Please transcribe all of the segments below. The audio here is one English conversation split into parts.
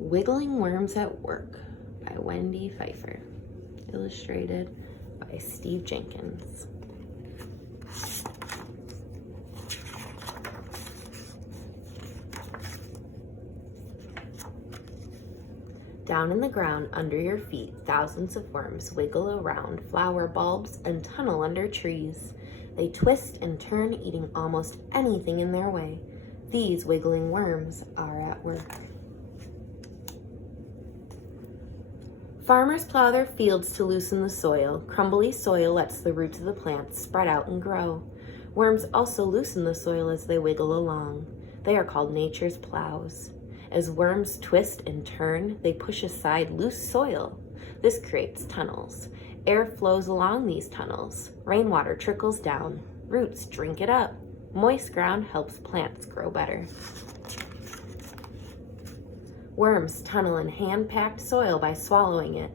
Wiggling Worms at Work by Wendy Pfeffer. Illustrated by Steve Jenkins. Down in the ground under your feet, thousands of worms wiggle around flower bulbs and tunnel under trees. They twist and turn, eating almost anything in their way. These wiggling worms are at work. Farmers plow their fields to loosen the soil. Crumbly soil lets the roots of the plants spread out and grow. Worms also loosen the soil as they wiggle along. They are called nature's plows. As worms twist and turn, they push aside loose soil. This creates tunnels. Air flows along these tunnels. Rainwater trickles down. Roots drink it up. Moist ground helps plants grow better. Worms tunnel in hand-packed soil by swallowing it.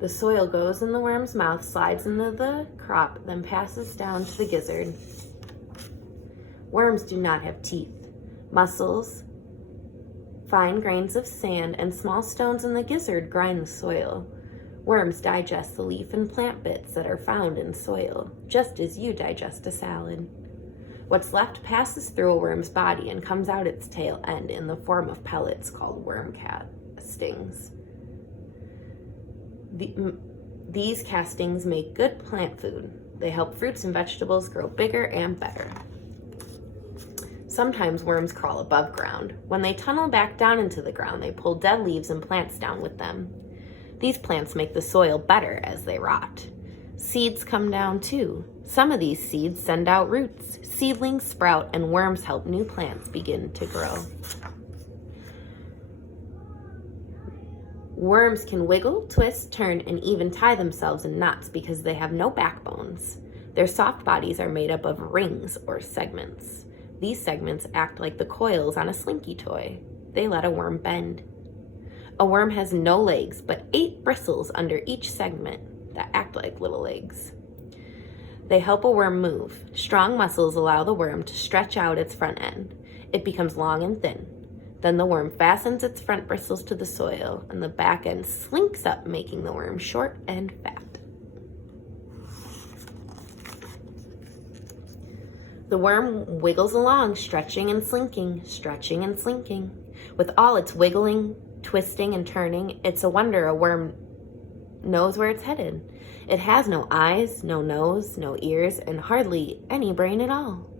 The soil goes in the worm's mouth, slides into the crop, then passes down to the gizzard. Worms do not have teeth. Mussels, fine grains of sand, and small stones in the gizzard grind the soil. Worms digest the leaf and plant bits that are found in soil, just as you digest a salad. What's left passes through a worm's body and comes out its tail end in the form of pellets called worm castings. These castings make good plant food. They help fruits and vegetables grow bigger and better. Sometimes worms crawl above ground. When they tunnel back down into the ground, they pull dead leaves and plants down with them. These plants make the soil better as they rot. Seeds come down too. Some of these seeds send out roots. Seedlings sprout, and worms help new plants begin to grow. Worms can wiggle, twist, turn, and even tie themselves in knots because they have no backbones. Their soft bodies are made up of rings or segments. These segments act like the coils on a slinky toy. They let a worm bend. A worm has no legs, but 8 bristles under each segment that act like little legs. They help a worm move. Strong muscles allow the worm to stretch out its front end. It becomes long and thin. Then the worm fastens its front bristles to the soil, and the back end slinks up, making the worm short and fat. The worm wiggles along, stretching and slinking. With all its wiggling, twisting, and turning, it's a wonder a worm knows where it's headed. It has no eyes, no nose, no ears, and hardly any brain at all.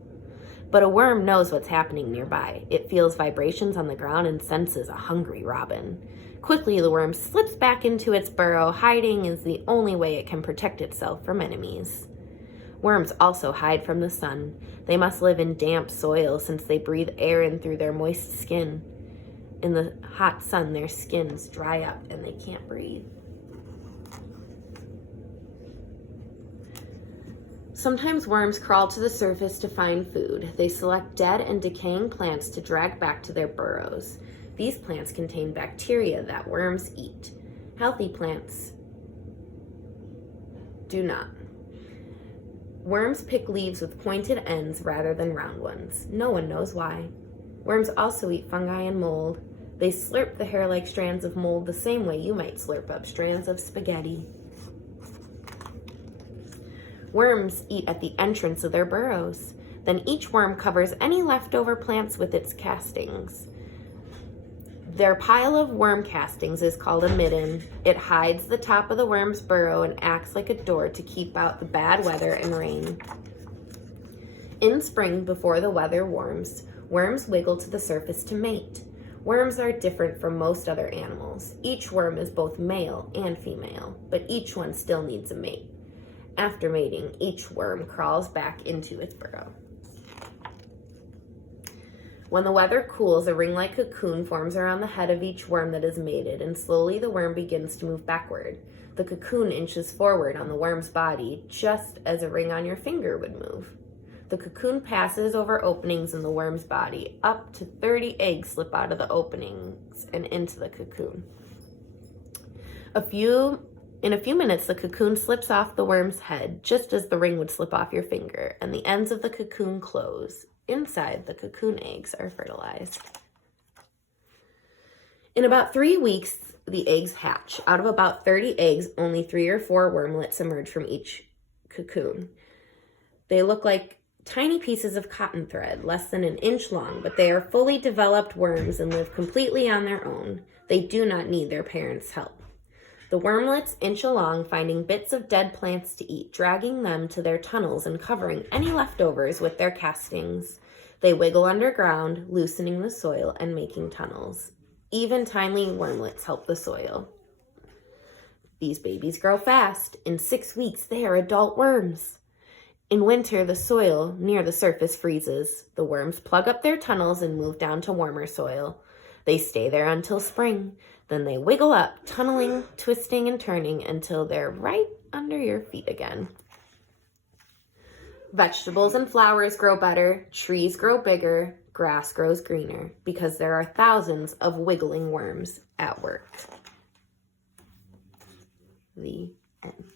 But a worm knows what's happening nearby. It feels vibrations on the ground and senses a hungry robin. Quickly, the worm slips back into its burrow. Hiding is the only way it can protect itself from enemies. Worms also hide from the sun. They must live in damp soil since they breathe air in through their moist skin. In the hot sun, their skins dry up and they can't breathe. Sometimes worms crawl to the surface to find food. They select dead and decaying plants to drag back to their burrows. These plants contain bacteria that worms eat. Healthy plants do not. Worms pick leaves with pointed ends rather than round ones. No one knows why. Worms also eat fungi and mold. They slurp the hair-like strands of mold the same way you might slurp up strands of spaghetti. Worms eat at the entrance of their burrows. Then each worm covers any leftover plants with its castings. Their pile of worm castings is called a midden. It hides the top of the worm's burrow and acts like a door to keep out the bad weather and rain. In spring, before the weather warms, worms wiggle to the surface to mate. Worms are different from most other animals. Each worm is both male and female, but each one still needs a mate. After mating, each worm crawls back into its burrow. When the weather cools, a ring-like cocoon forms around the head of each worm that is mated, and slowly the worm begins to move backward. The cocoon inches forward on the worm's body, just as a ring on your finger would move. The cocoon passes over openings in the worm's body. Up to 30 eggs slip out of the openings and into the cocoon. In a few minutes, the cocoon slips off the worm's head, just as the ring would slip off your finger, and the ends of the cocoon close. Inside, the cocoon eggs are fertilized. In about 3 weeks, the eggs hatch. Out of about 30 eggs, only 3 or 4 wormlets emerge from each cocoon. They look like tiny pieces of cotton thread, less than an inch long, but they are fully developed worms and live completely on their own. They do not need their parents' help. The wormlets inch along, finding bits of dead plants to eat, dragging them to their tunnels and covering any leftovers with their castings. They wiggle underground, loosening the soil and making tunnels. Even tiny wormlets help the soil. These babies grow fast. In 6 weeks, they are adult worms. In winter, the soil near the surface freezes. The worms plug up their tunnels and move down to warmer soil. They stay there until spring. Then they wiggle up, tunneling, twisting, and turning until they're right under your feet again. Vegetables and flowers grow better, trees grow bigger, grass grows greener, because there are thousands of wiggling worms at work. The end.